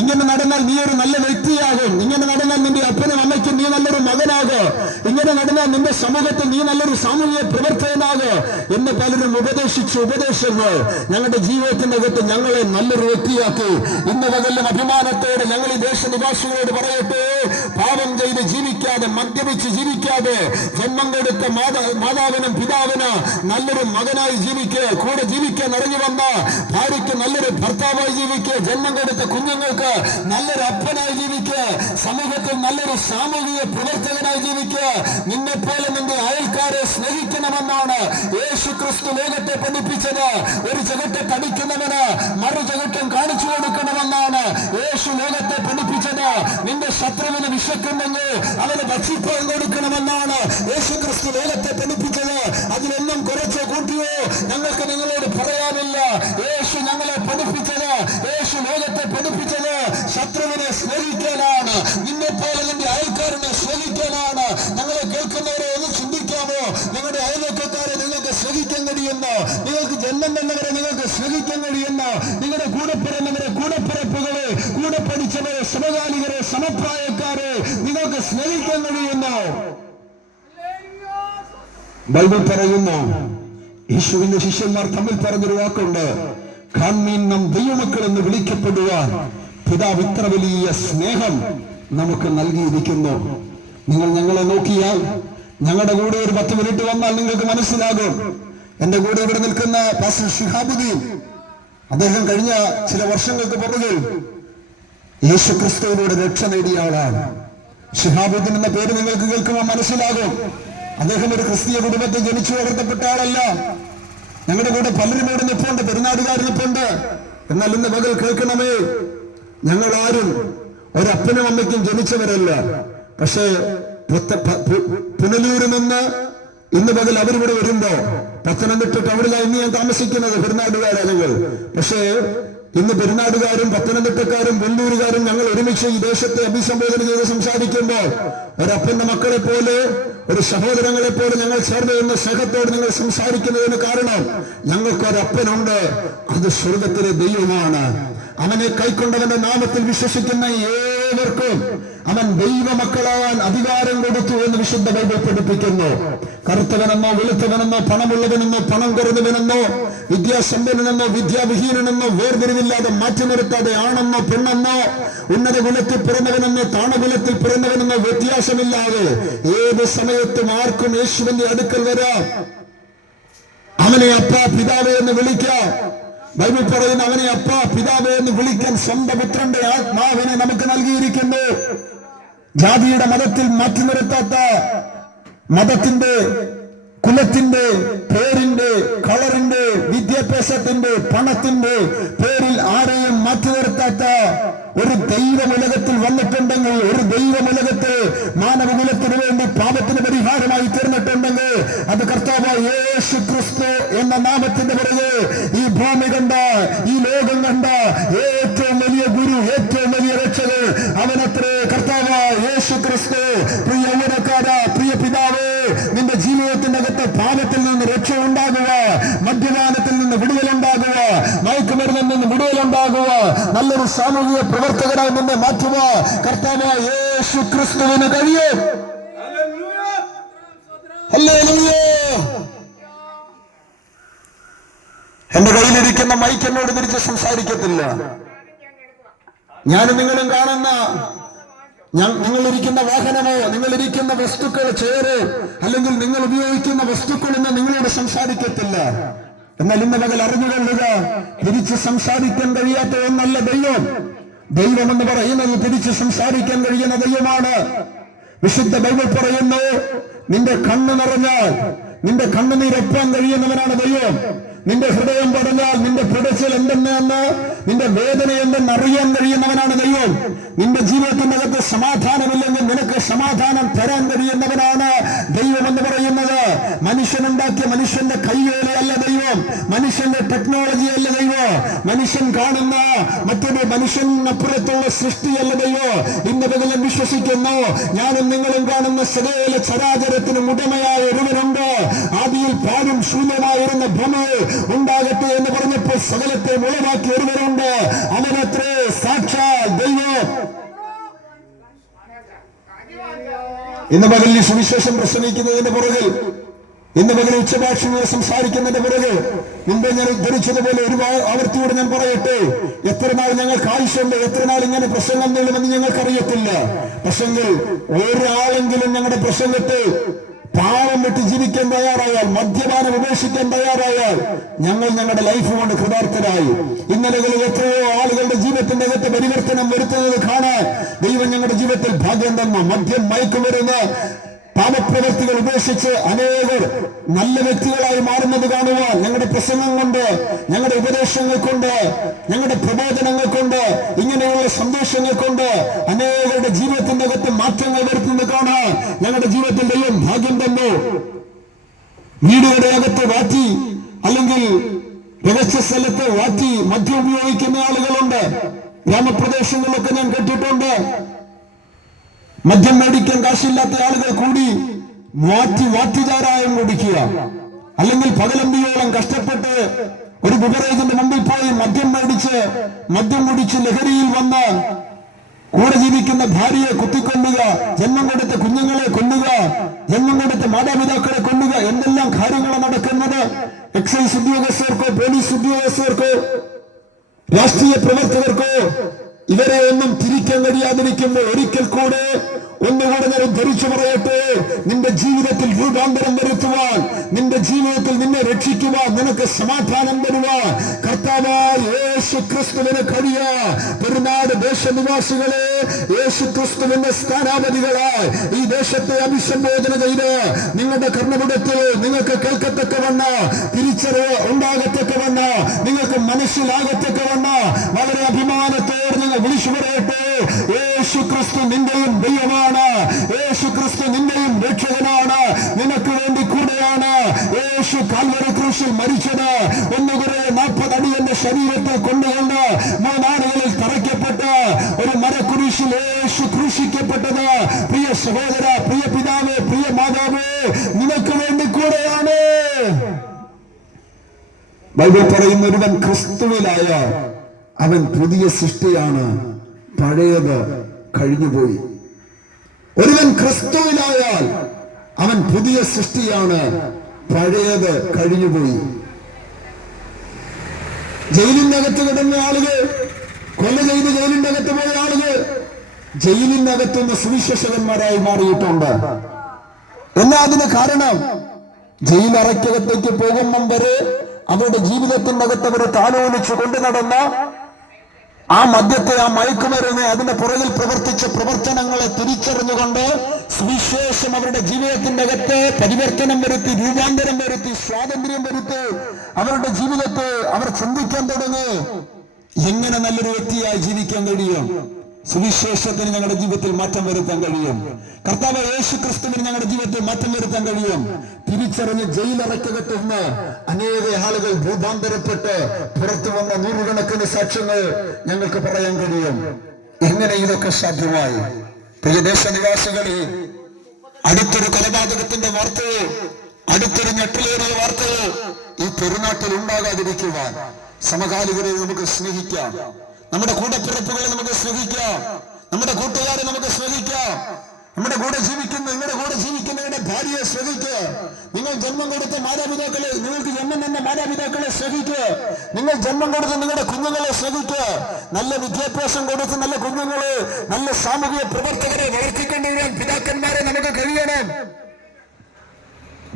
ഇങ്ങനെ നടന്നാൽ നീ ഒരു നല്ല വ്യക്തിയാകും, ഇങ്ങനെ നടന്നാൽ നിന്റെ അപ്പനും അമ്മയ്ക്കും നീ നല്ലൊരു മകനാകും, ഇങ്ങനെ നടന്നാൽ നിന്റെ സമൂഹത്തിൽ നീ നല്ലൊരു സാമൂഹിക പ്രവർത്തകനാകും എന്ന് പലരും ഉപദേശിച്ച ഉപദേശങ്ങൾ ഞങ്ങളുടെ ജീവിതത്തിന്റെ അകത്ത് ഞങ്ങളെ നല്ലൊരു വ്യക്തിയാക്കി. ഇന്ന് പകലും അഭിമാനത്തോടെ ഞങ്ങൾ ഈ ദേശനിവാസികളോട് പറയട്ടെ, പാപം ചെയ്ത് ജീവിക്കാതെ, മദ്യപിച്ച് ജീവിക്കാതെ, ജന്മം കൊടുത്ത മാതാവിനും പിതാവിന് നല്ലൊരു മകനായി ജീവിക്കുക, കൂടെ ജീവിക്കാൻ ഇറങ്ങി വന്ന ഭാര്യയ്ക്ക് നല്ലൊരു ഭർത്താവായി ജീവിക്കുക, ജന്മം കൊടുത്ത കുഞ്ഞുങ്ങൾക്ക് നല്ലൊരു അപ്പനായി ജീവിക്കുക, സമൂഹത്തിൽ നല്ലൊരു സാമൂഹിക പ്രവർത്തകനായി ജീവിക്കുക. നിന്നെ പോലെ നിന്റെ അയൽക്കാരെ സ്നേഹിക്കണമെന്നാണ് യേശു ക്രിസ്തു ലോകത്തെ പഠിപ്പിച്ചത്. ഒരു ജഗത്തെ കടിക്കുന്നവന് മറു ജഗത്തും കാണിച്ചു കൊടുക്കണമെന്നാണ് യേശു ലോകത്തെ പഠിപ്പിച്ചത്. നിന്റെ ശത്രുവിന് വിശക്കുന്നെങ്കിൽ അവന് ഭക്ഷിപ്പാൻ കൊടുക്കണമെന്നാണ് യേശു ക്രിസ്തു ലോകത്തെ പഠിപ്പിച്ചത്. അതിലൊന്നും കുറച്ചോ കൂട്ടിയോ ഞങ്ങൾക്ക് നിങ്ങളോട് പറയാനില്ല. യേശു ഞങ്ങളെ പഠിപ്പിച്ചത്, യേശു ലോകത്തെ പഠിപ്പിച്ചത് ശത്രുവിനെ സ്നേഹിക്കാനാണ്, നിന്നെ പോലെ നിന്റെ അയൽക്കാരനെ സ്നേഹിക്കാനാണ്. ഞങ്ങളെ കേൾക്കുന്നവരെ ഒന്ന് ചിന്തിക്കാമോ? നിങ്ങളുടെ അയൽവക്കക്കാരെ നിങ്ങൾക്ക് സ്നേഹിക്കാൻ കഴിയുന്നോ? നിങ്ങൾക്ക് ജന്മം തന്നവരെ നിങ്ങൾക്ക് സ്നേഹിക്കാൻ കഴിയുന്നോ? നിങ്ങളുടെ കൂടെ പിറന്നവരെ, കൂടെപ്പിറപ്പുകളെ, കൂടെ പഠിച്ചവരെ, സമകാലികരെ, സമപ്രായക്കാരെ നിങ്ങൾക്ക് സ്നേഹിക്കാൻ കഴിയുന്നോ? ബൈബിൾ പറയുന്നു, യേശുവിന്റെ ശിഷ്യന്മാർ തമ്മിൽ പറഞ്ഞൊരു വാക്കുണ്ട്, കാൺമീൻ നാം ദൈവമക്കൾ എന്ന് വിളിക്കപ്പെടുവാൻ പിതാവ് ഇത്ര വലിയ സ്നേഹം നമുക്ക് നൽകിയിരിക്കുന്നു. നിങ്ങൾ ഞങ്ങളെ നോക്കിയാൽ, ഞങ്ങളുടെ കൂടെ ഒരു 10 മിനിറ്റ് വന്നാൽ നിങ്ങൾക്ക് മനസ്സിലാകും. എന്റെ കൂടെ ഇവിടെ നിൽക്കുന്ന പാസ്റ്റർ ഷിഹാബുദ്ദീൻ, അദ്ദേഹം കഴിഞ്ഞ ചില വർഷങ്ങൾക്ക് പുറകിൽ യേശു ക്രിസ്തുവിലൂടെ രക്ഷ നേടിയ ആളാണ്. ഷിഹാബുദ്ദീൻ എന്ന പേര് നിങ്ങൾക്ക് കേൾക്കുമ്പോൾ മനസ്സിലാകും. അദ്ദേഹം ഒരു ക്രിസ്തീയ കുടുംബത്തിൽ ജനിച്ചു വളർത്തപ്പെട്ട ആളല്ല. ഞങ്ങളുടെ കൂടെ പലരും ഇവിടെ നിൽപ്പുണ്ട്, പെരുന്നാടുകാർ നിൽപ്പുണ്ട്. എന്നാൽ ഇന്ന് പകൽ കേൾക്കണമേ, ഞങ്ങൾ ആരും ഒരപ്പനും അമ്മയ്ക്കും ജനിച്ചവരല്ല. പക്ഷേ പുനലൂരിൽ നിന്ന് ഇന്ന് പകൽ അവരിവിടെ വരുമ്പോ, പത്തനംതിട്ട ടൗണിലാണ് ഇന്ന് ഞാൻ താമസിക്കുന്നത്, പെരുന്നാടുകാരാണ് ഞങ്ങൾ. പക്ഷേ ഇന്ന് പെരുന്നാടുകാരും പത്തനംതിട്ടക്കാരും വെല്ലൂരുകാരും ഞങ്ങൾ ഒരുമിച്ച് ഈ ദേശത്തെ അഭിസംബോധന ചെയ്ത് സംസാരിക്കുമ്പോൾ ഒരപ്പന്റെ മക്കളെ പോലെ, ഒരു സഹോദരങ്ങളെ പോലെ ഞങ്ങൾ ചേർന്ന് നിന്ന് സ്നേഹത്തോട് നിങ്ങൾ സംസാരിക്കുന്നതിന് കാരണം ഞങ്ങൾക്കൊരപ്പനുണ്ട്, അത് സ്വർഗത്തിലെ ദൈവമാണ്. അവനെ കൈക്കൊണ്ടവന്റെ നാമത്തിൽ വിശ്വസിക്കുന്ന ഏവർക്കും അവൻ ദൈവമക്കളാവാൻ അധികാരം കൊടുത്തു എന്ന് വിശുദ്ധ ബൈബിൾ പഠിപ്പിക്കുന്നു. കറുത്തവനെന്നോ വെളുത്തവനെന്നോ പണമുള്ളവനെന്നോ പണം കുറഞ്ഞവനെന്നോ വിദ്യാസമ്പന്നനെന്നോ വിദ്യാവിഹീനനെന്നോ വേർതിരിവില്ലാതെ മാറ്റി നിർത്താതെ ആണെന്നോ പെണ്ണെന്നോ ഉന്നത കുലത്തിൽ പിറന്നവനെന്നോ താണകുലത്തിൽ പിറന്നവനെന്നോ വ്യത്യാസമില്ലാതെ ഏത് സമയത്തും ആർക്കും യേശുവിന്റെ അടുക്കൽ വരാം. അവനെ അപ്പ പിതാവേ എന്ന് വിളിക്കാം. ബൈബിൾ പറയുന്ന അവനെ അപ്പ പിതാവേ എന്ന് വിളിക്കാൻ സ്വന്തം പുത്രന്റെ ആത്മാവിനെ നമുക്ക് നൽകിയിരിക്കുന്നു. ജാതിയുടെ മതത്തിൽ മാറ്റി നിർത്താത്ത, മതത്തിന്റെ, കുലത്തിന്റെ, പേരിന്റെ, കളറിന്റെ, വിദ്യാഭ്യാസത്തിന്റെ, പണത്തിന്റെ പേരിൽ ആരെയും മാറ്റി നിർത്താത്ത ഒരു ദൈവമുലകത്തിൽ വന്നിട്ടുണ്ടെങ്കിൽ, ഒരു ദൈവമുലകത്ത് മാനവകുലത്തിന് വേണ്ടി പാപത്തിന് പരിഹാരമായി തീർന്നിട്ടുണ്ടെങ്കിൽ അത് കർത്താവായ യേശു ക്രിസ്തു എന്ന നാമത്തിന്റെ പുറകെ ഈ ഭൂമി കണ്ട, ഈ ലോകം കണ്ട ഏറ്റവും വലിയ ഗുരു, ഏറ്റവും വലിയ രക്ഷകൻ അവനത്രേ കർത്താവായ യേശു ക്രിസ്തു. പ്രിയ യൗവനക്കാര, പ്രിയ പിതാവേ, നിന്റെ ജീവിതത്തിന്റെ അകത്ത് പാപത്തിൽ നിന്ന് രക്ഷ ഉണ്ടാകുക, മദ്യപാനത്തിൽ നിന്ന് വിടുതലുണ്ടാകുക, മയക്കുമരുന്നിൽ നിന്ന് വിടുതലുണ്ടാകുക, നല്ലൊരു സാമൂഹിക പ്രവർത്തകരായി നിന്നെ മാറ്റുക കർത്താവായ യേശു ക്രിസ്തുവിന് കഴിയും. എന്റെ കയ്യിലിരിക്കുന്ന മൈക്ക് എന്നോട് തിരിച്ച് സംസാരിക്കത്തില്ല. ഞാനും നിങ്ങളും കാണുന്ന, നിങ്ങളിരിക്കുന്ന വാഹനമോ, നിങ്ങളിരിക്കുന്ന വസ്തുക്കൾ, ചെയറ്, അല്ലെങ്കിൽ നിങ്ങൾ ഉപയോഗിക്കുന്ന വസ്തുക്കളൊന്നും നിങ്ങളോട് സംസാരിക്കത്തില്ല. എന്നാൽ ഇന്ന് പകൽ അറിഞ്ഞുകൊള്ളുക, തിരിച്ച് സംസാരിക്കാൻ കഴിയാത്ത ഒന്നല്ല ദൈവം. ദൈവം എന്ന് പറയുന്നത് തിരിച്ച് സംസാരിക്കാൻ കഴിയുന്ന ദൈവമാണ്. വിശുദ്ധ ബൈബിൾ പറയുന്നു, നിന്റെ കണ്ണ് നിറഞ്ഞാൽ നിന്റെ കണ്ണുനീരൊപ്പാൻ കഴിയുന്നവനാണ് ദൈവം. നിന്റെ ഹൃദയം പറഞ്ഞാൽ നിന്റെ പിടച്ചിൽ എന്തെന്ന്, നിന്റെ വേദന എന്തെന്ന് അറിയാൻ കഴിയുന്നവനാണ് ദൈവം. നിന്റെ ജീവിതത്തിന്റെ അകത്ത് സമാധാനമില്ലെങ്കിൽ നിനക്ക് സമാധാനം തരാൻ കഴിയുന്നവനാണ് ദൈവം എന്ന് പറയുന്നത്. മനുഷ്യനുണ്ടാക്കിയ മനുഷ്യന്റെ കൈവേലയല്ല ദൈവം, മനുഷ്യന്റെ ടെക്നോളജി അല്ല ദൈവം, മനുഷ്യൻ കാണുന്ന മറ്റൊരു മനുഷ്യനപ്പുറത്തുള്ള സൃഷ്ടിയല്ല ദൈവം. ഇന്ന് പകലും വിശ്വസിക്കുന്നു, ഞാനും നിങ്ങളും കാണുന്ന സകല ചരാചരത്തിനും ഉടമയായ ഒരുവനുണ്ട്. ആദിയിൽ പാലും ശൂന്യമായിരുന്ന ഭൂമിയിൽ ഉണ്ടാകട്ടെ എന്ന് പറഞ്ഞപ്പോൾ സകലത്തെ ഉളവാക്കി ഒരുവരുണ്ട്. അവനത്രേ സാക്ഷാൽ ദൈവം. ഇന്ന് പകലിൽ സുവിശേഷം പ്രസംഗിക്കുന്നതിന്റെ പുറകിൽ, ഇന്ന് പകൽ ഉച്ചഭാഷകൾ സംസാരിക്കുന്നതിന്റെ പുറകെ മുമ്പേ ഞാൻ ഉദ്ധരിച്ചതുപോലെ ഒരു ആവർത്തിയോട് ഞാൻ പറയട്ടെ, എത്ര നാൾ ഞങ്ങൾക്ക് ആവശ്യമുണ്ട്, എത്ര നാൾ ഇങ്ങനെ പ്രസംഗം നീളുമെന്ന് ഞങ്ങൾക്കറിയത്തില്ല. പക്ഷെങ്കിൽ ഒരാളെങ്കിലും ഞങ്ങളുടെ പ്രസംഗത്തെ പാവം വിട്ട് ജീവിക്കാൻ തയ്യാറായാൽ, മദ്യപാനം ഉപേക്ഷിക്കാൻ തയ്യാറായാൽ, ഞങ്ങൾ ഞങ്ങളുടെ ലൈഫ് കൊണ്ട് കൃതാർത്ഥരായി. ഇന്നലകളിൽ എത്രയോ ആളുകളുടെ ജീവിതത്തിന്റെ അകത്ത് പരിവർത്തനം വരുത്തുന്നത് കാണാൻ ദൈവം ഞങ്ങളുടെ ജീവിതത്തിൽ ഭാഗ്യം തന്നു. മദ്യം, മയക്കുമരുന്ന്, പാപപ്രവൃത്തികൾ ഉപേക്ഷിച്ച് അനേകർ നല്ല വ്യക്തികളായി മാറുന്നത് കാണുവാൻ ഞങ്ങളുടെ പ്രസംഗം കൊണ്ട്, ഞങ്ങളുടെ ഉപദേശങ്ങൾ കൊണ്ട്, ഞങ്ങളുടെ പ്രബോധനങ്ങൾ കൊണ്ട്, ഇങ്ങനെയുള്ള സന്ദേശങ്ങൾ കൊണ്ട് അനേകരുടെ ജീവിതത്തിന്റെ അകത്ത് മാറ്റങ്ങൾ വരുത്തുന്നത് കാണാൻ ഞങ്ങളുടെ ജീവിതത്തിൽ ദൈവം ഭാഗ്യം തന്നു. വീടുകളുടെ അകത്ത് വാറ്റി, അല്ലെങ്കിൽ രഹസ്യ സ്ഥലത്ത് വാറ്റി മദ്യം ഉപയോഗിക്കുന്ന ആളുകളുണ്ട്. ഗ്രാമപ്രദേശങ്ങളിലൊക്കെ ഞാൻ കേട്ടിട്ടുണ്ട്. മദ്യം മേടിക്കാൻ കാശില്ലാത്ത ആളുകൾ കൂടി വാറ്റുചാരായം കുടിക്കുക, അല്ലെങ്കിൽ പകലന്തിയോളം കഷ്ടപ്പെട്ട് ഒരു ബിവറേജിന്റെ മുമ്പിൽ പോയി മദ്യം കുടിച്ച് ലഹരിയിൽ വന്ന് കൂടെ ജീവിക്കുന്ന ഭാര്യയെ കുത്തിക്കൊല്ലുക, ജന്മം കൊടുത്ത കുഞ്ഞുങ്ങളെ കൊല്ലുക, ജന്മം കൊടുത്ത മാതാപിതാക്കളെ കൊല്ലുക, എന്തെല്ലാം കാര്യങ്ങളാണ് നടക്കുന്നത്. എക്സൈസ് ഉദ്യോഗസ്ഥർക്കോ, പോലീസ് ഉദ്യോഗസ്ഥർക്കോ, രാഷ്ട്രീയ പ്രവർത്തകർക്കോ ഇവരെ ഒന്നും തിരിക്കാൻ കഴിയാതിരിക്കുമ്പോൾ ഒരിക്കൽ കൂടെ ഒന്നുകൂടെ ഞാൻ ധരിച്ചു പറയട്ടെ, നിന്റെ ജീവിതത്തിൽ രൂപാന്തരം വരുത്തുവാൻ, നിന്റെ ജീവിതത്തിൽ നിന്നെ രക്ഷിക്കുവാൻ, നിനക്ക് സമാധാനം തരുവാൻ കർത്താവായ യേശു ക്രിസ്തുവിന് കഴിയാ. പെരുന്നാട് ദേശനിവാസികളെ, യേശു ക്രിസ്തുവിന്റെ സ്ഥാനാപതികളായി ഈ ദേശത്തെ അഭിസംബോധന ചെയ്ത് നിങ്ങളുടെ കർണപുടത്തിൽ നിങ്ങൾക്ക് കേൾക്കത്തക്കവണ്ണ, തിരിച്ചറിവ് ഉണ്ടാകത്തക്കവണ്ണ, നിങ്ങൾക്ക് മനസ്സിലാകത്തക്കവണ്ണ വളരെ അഭിമാനത്തോടെ നിങ്ങൾ വിളിച്ചു പറയട്ടെ, യേശു ക്രിസ്തു നിന്റെയും ദൈവമാണ്, യേശു ക്രിസ്തു നിന്റെയും രക്ഷകനാണ്, നിനക്ക് വേണ്ടി കൂടെയാണ് യേശു കാൽവരി ക്രൂശിൽ മരിച്ചത്. ഒന്നുകുറെ 40 അടി എന്റെ ശരീരത്തെ കൊണ്ടുകൊണ്ട് 3 ആളുകളിൽ തറയ്ക്കപ്പെട്ട് ഒരു മരക്കുരിശിൽ യേശു ക്രൂശിക്കപ്പെട്ടത്. പ്രിയ സഹോദര, പ്രിയ പിതാവേ, പ്രിയ മാതാവേ, നിനക്ക് വേണ്ടി കൂടെയാണ്. ബൈബിൾ പറയുന്ന ഒരുവൻ ക്രിസ്തുവിലായ അവൻ പുതിയ സൃഷ്ടിയാണ്, പഴയത് കഴിഞ്ഞുപോയി. ഒരുവൻ ക്രിസ്തുവിലായാൽ അവൻ പുതിയ സൃഷ്ടിയാണ്, പഴയത് കഴിഞ്ഞുപോയി. ജയിലിന്റെ അകത്ത് കിടന്ന ആളുകൾ, കൊല ചെയ്ത് ജയിലിന്റെ അകത്ത് പോയ ആളുകൾ ജയിലിന്റെ അകത്തുനിന്ന് സുവിശേഷകന്മാരായി മാറിയിട്ടുണ്ട്. എന്നാ അതിന് കാരണം, ജയിലറയ്ക്കകത്തേക്ക് പോകുമ്പം വരെ അവരുടെ ജീവിതത്തിന്റെ അകത്ത് അവരെ താലോലിച്ചു കൊണ്ടു നടന്ന ആ മദ്യത്തെ, ആ മയക്കുമരുന്ന്, അതിന്റെ പുറകിൽ പ്രവർത്തിച്ച പ്രവർത്തനങ്ങളെ തിരിച്ചറിഞ്ഞുകൊണ്ട് സുവിശേഷം അവരുടെ ജീവിതത്തിന്റെ അകത്ത് പരിവർത്തനം വരുത്തി, രൂപാന്തരം വരുത്തി, സ്വാതന്ത്ര്യം വരുത്തി അവരുടെ ജീവിതത്തെ അവർ ചിന്തിക്കാൻ തുടങ്ങി. എങ്ങനെ നല്ലൊരു വ്യക്തിയായി ജീവിക്കാൻ കഴിയും? സുവിശേഷത്തിന് ഞങ്ങളുടെ ജീവിതത്തിൽ മാറ്റം വരുത്താൻ കഴിയും. കർത്താവ് യേശു ക്രിസ്തുവിന് ഞങ്ങളുടെ ജീവിതത്തിൽ മാറ്റം വരുത്താൻ കഴിയും. തിരിച്ചറിഞ്ഞ് ജയിലറക്കകത്തുനിന്ന് അനേക ആളുകൾ രൂപാന്തരപ്പെട്ട് പുറത്തു വന്ന നൂറുകണക്കിന് സാക്ഷ്യങ്ങൾ ഞങ്ങൾക്ക് പറയാൻ കഴിയും. എങ്ങനെ ഇതൊക്കെ സാധ്യമായി? പ്രിയ ദേശനിവാസികളെ, അടുത്തൊരു കൊലപാതകത്തിന്റെ വാർത്തയോ അടുത്തൊരു ഞെട്ടലേറിയ വാർത്തയോ ഈ പെരുന്നാട്ടിൽ ഉണ്ടാകാതിരിക്കുവാൻ സമകാലികരെ നമുക്ക് സ്നേഹിക്കാം, നമ്മുടെ കൂടപ്പിറപ്പുകളെ നമുക്ക് സ്നേഹിക്കാം, നമ്മുടെ കൂട്ടുകാരെ നമുക്ക് സ്നേഹിക്കാം, നമ്മുടെ കൂടെ ജീവിക്കുന്ന നിങ്ങളുടെ ഭാര്യയെ സ്നേഹിക്കുക. നിങ്ങൾ ജന്മം കൊടുത്ത മാതാപിതാക്കളെ, നിങ്ങൾക്ക് ജന്മം തന്ന മാതാപിതാക്കളെ സ്നേഹിക്കുക. നിങ്ങൾ ജന്മം കൊടുത്ത് നിങ്ങളുടെ കുഞ്ഞുങ്ങളെ സ്നേഹിക്കുക. നല്ല വിദ്യാഭ്യാസം കൊടുത്ത് നല്ല കുഞ്ഞുങ്ങളെ, നല്ല സാമൂഹിക പ്രവർത്തകരെ വളർത്തിക്കൊണ്ടുവരാൻ പിതാക്കന്മാരെ നമുക്ക് കഴിയണം.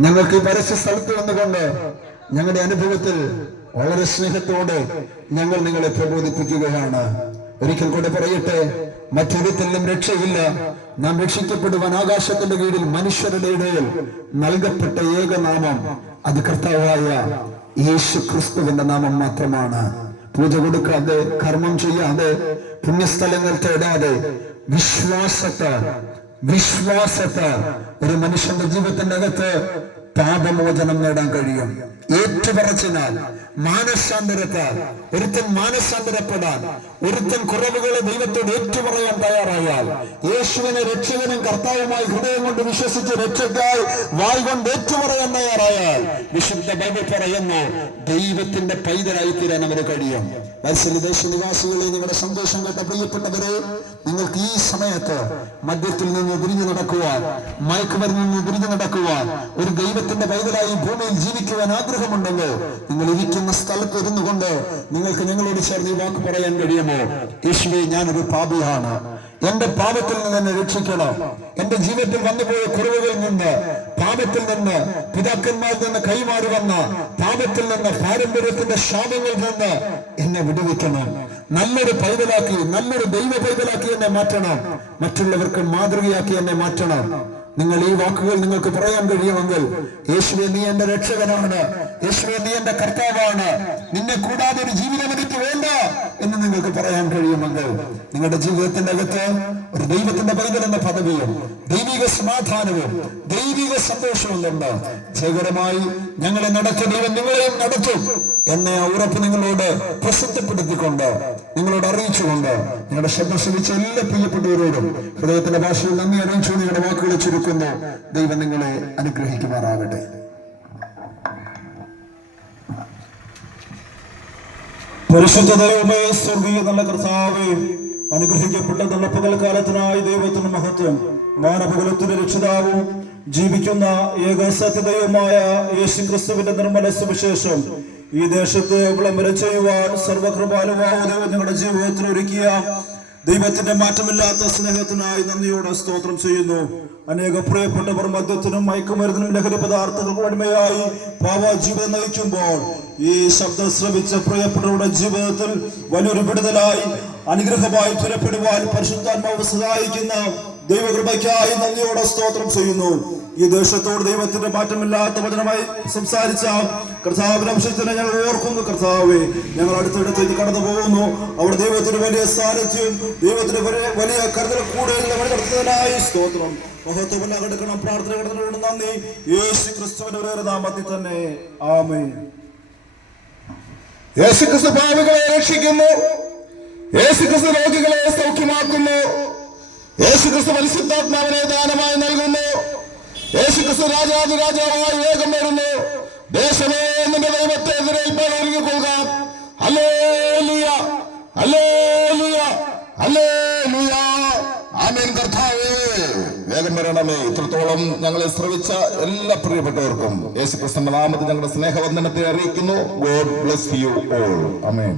ഞങ്ങൾക്ക് ഈ പരസ്യ സ്ഥലത്ത് വന്നുകൊണ്ട് ഞങ്ങളുടെ അനുഭവത്തിൽ വളരെ സ്നേഹത്തോടെ ഞങ്ങൾ നിങ്ങളെ പ്രബോധിപ്പിക്കുകയാണ്. ഒരിക്കൽ കൂടെ പറയട്ടെ, മറ്റൊരുത്തിലും രക്ഷയില്ല. നാം രക്ഷിക്കപ്പെടുവാൻ ആകാശത്തിന്റെ കീഴിൽ മനുഷ്യരുടെ ഇടയിൽ നൽകപ്പെട്ട ഏകനാമം അത് കർത്താവായ യേശു ക്രിസ്തുവിന്റെ നാമം മാത്രമാണ്. പൂജ കൊടുക്കാതെ, കർമ്മം ചെയ്യാതെ, പുണ്യസ്ഥലങ്ങൾ തേടാതെ വിശ്വാസത്തെ ഒരു മനുഷ്യന്റെ ജീവിതത്തിന്റെ അകത്ത് പാപമോചനം നേടാൻ കഴിയും. ഏറ്റുപറച്ചിനാൽ, മാനസാന്തരത്താൽ ഒരുത്തൻ മാനസാന്തരപ്പെടാൻ, ഒരുത്തൻ കുറവുകളെ ദൈവത്തോട് ഏറ്റുപറയാൻ തയ്യാറായാൽ, യേശുവിനെ രക്ഷകനും കർത്താവുമായി ഹൃദയം കൊണ്ട് വിശ്വസിച്ച് രക്ഷയ്ക്കായി വായ് കൊണ്ട് ഏറ്റുപറയാൻ തയ്യാറായാൽ, വിശുദ്ധ ബൈബിൾ പറയുന്നു, ദൈവത്തിന്റെ പൈതലായി തീരാൻ അവന് കഴിയും. വത്സല ദേശനിവാസികളെ, നിങ്ങളുടെ സന്തോഷം കേട്ട പ്രിയപ്പെട്ടവരെ, നിങ്ങൾക്ക് ഈ സമയത്ത് മദ്യത്തിൽ നിന്ന് തിരിഞ്ഞു നടക്കുവാൻ, മയക്കുമരുന്നിൽ നിന്ന് തിരിഞ്ഞു നടക്കുവാൻ, ഒരു ദൈവത്തിന്റെ പൈതലായി ഭൂമിയിൽ ജീവിക്കുവാൻ ആഗ്രഹമുണ്ടല്ലോ, നിങ്ങൾ ഇരിക്കുന്ന സ്ഥലത്ത് ഇരുന്നു കൊണ്ട് നിങ്ങൾക്ക് ഞങ്ങളോട് ചേർന്ന് ഈ വാക്ക് പറയാൻ കഴിയുമോ? യേശുവേ, ഞാനൊരു പാപിയാണ്, എന്റെ പാപത്തിൽ നിന്ന് എന്നെ രക്ഷിക്കണം. എന്റെ ജീവിതത്തിൽ വന്നുപോയ കുറവുകളിൽ നിന്ന്, പാപത്തിൽ നിന്ന്, പിതാക്കന്മാരിൽ നിന്ന് കൈമാറി വന്ന പാപത്തിൽ നിന്ന്, പാരമ്പര്യത്തിന്റെ ശാപങ്ങളിൽ നിന്ന് എന്നെ വിടുവിക്കണം. നല്ലൊരു പൈതലാക്കി, നല്ലൊരു ദൈവ പൈതലാക്കി എന്നെ മാറ്റണം. മറ്റുള്ളവർക്ക് മാതൃകയാക്കി എന്നെ മാറ്റണം. നിങ്ങൾ ഈ വാക്കുകൾ നിങ്ങൾക്ക് പറയാൻ കഴിയുമെങ്കിൽ, യേശുവേ, നീ എന്റെ രക്ഷകനാണ്, യേശുവേ, നീ എന്റെ കർത്താവാണ്, നിന്നെ കൂടാതെ ഒരു ജീവിതം എനിക്ക് വേണ്ട എന്ന് നിങ്ങൾക്ക് പറയാൻ കഴിയുമെങ്കിൽ, നിങ്ങളുടെ ജീവിതത്തിന്റെ അകത്ത് ഒരു ദൈവത്തിന്റെ പൈതൽ എന്ന പദവിയും ദൈവിക സമാധാനവും ദൈവിക സന്തോഷവും കൊണ്ട് ജയകരമായി ഞങ്ങളെ നടത്തിയ ദൈവം നിങ്ങളെയും നടത്തും എന്നെ ആ ഉറപ്പ് നിങ്ങളോട് പ്രസിദ്ധപ്പെടുത്തിക്കൊണ്ട്, നിങ്ങളോട് അറിയിച്ചുകൊണ്ട്, നിങ്ങളുടെ ശബ്ദം ശ്രമിച്ച എല്ലാ പ്രിയപ്പെട്ടവരോടും ഹൃദയത്തിന്റെ ഭാഷയിൽ നന്ദി അറിയിച്ചു നിങ്ങളുടെ വാക്കുകളെ ചുരുക്കുന്നു. ദൈവം നിങ്ങളെ അനുഗ്രഹിക്കുമാറാകട്ടെ. പരിശുദ്ധ ദൈവമേ, സ്വർഗീയ നല്ല കർത്താവേ, അനുഗ്രഹിക്കപ്പെട്ട നല്ല പകൽക്കാലത്തിനായി ദൈവത്തിന് മഹത്വം. മാനവകുലത്തിന്റെ രക്ഷിതാവും ജീവിക്കുന്ന ഏക സത്യദൈവമായ യേശു ക്രിസ്തുവിന്റെ നിർമ്മല സുവിശേഷം ഈ ദേശത്ത് വിളംബരം ചെയ്യുവാൻ സർവകൃപാലുവായ ദൈവം നിങ്ങളുടെ ജീവിതത്തിൽ ഒരുക്കിയ ദൈവത്തിന്റെ മാറ്റമില്ലാത്ത സ്നേഹത്തിനായി നന്ദിയോടെ സ്തോത്രം ചെയ്യുന്നു. അനേക പ്രിയപ്പെട്ടവർ മദ്യത്തിനും മയക്കുമരുന്നിനും ലഹരി പദാർത്ഥങ്ങൾക്കും അടിമയായി പാപ ജീവിതം നയിക്കുമ്പോൾ ഈ ശബ്ദം ശ്രവിച്ച പ്രിയപ്പെട്ടവരുടെ ജീവിതത്തിൽ വലിയൊരു വിടുതലായി അനുഗ്രഹമായി പുറപ്പെടുവാൻ പരിശുദ്ധാത്മാവ് സഹായിക്കുന്ന ദൈവകൃപയ്ക്കായി നന്ദിയോടെ സ്തോത്രം ചെയ്യുന്നു. ഈ ദേശത്തോട് ദൈവത്തിന്റെ മാറ്റമില്ലാത്ത വചനമായി സംസാരിച്ച കർത്താവിന്റെ അംശത്തിനെ ഞങ്ങൾ ഓർക്കുന്നു. കർത്താവേ, ഞങ്ങൾ അടുത്തടുത്തേക്ക് കടന്നു പോകുന്നു. അവിടെ ദൈവത്തിന് വലിയ സാന്നിധ്യം, ദൈവത്തിന് വലിയ കരുതൽ കൂടെ നടത്തുന്നതിനായി സ്തോത്രം. മഹത്വമെല്ലാം എടുക്കണം. പ്രാർത്ഥന കടന്നതിനോട് നന്ദി. യേശു ക്രിസ്തുവിന്റെ നാമത്തിൽ തന്നെ ആമേൻ. യേശു ക്രിസ്തു പാപികളെ രക്ഷിക്കുന്നു. യേശു ക്രിസ്തു രോഗികളെ സൗഖ്യമാക്കുന്നു. യേശു ക്രിസ്തു പരിശുദ്ധാത്മാവിനെ ദാനമായി നൽകുന്നു. യേശു ക്രിസ്തു രാജാവായി വേഗം വരുന്നു. ദേശമേ, നിന്റെ ദൈവത്തെ എതിരേൽപ്പാൻ ഒരുങ്ങിക്കൊള്ളുക. ഹല്ലേലൂയ, ഹല്ലേലൂയ, ഹല്ലേലൂയ. ആമേൻ. കർത്താവേ, വേഗം വരണമേ. ഇത്രത്തോളം ഞങ്ങളെ ശ്രവിച്ച എല്ലാ പ്രിയപ്പെട്ടവർക്കും യേശു ക്രിസ്തുവിന്റെ നാമത്തിൽ ഞങ്ങളുടെ സ്നേഹവന്ദനത്തെ അറിയിക്കുന്നു. God bless you all. Amen.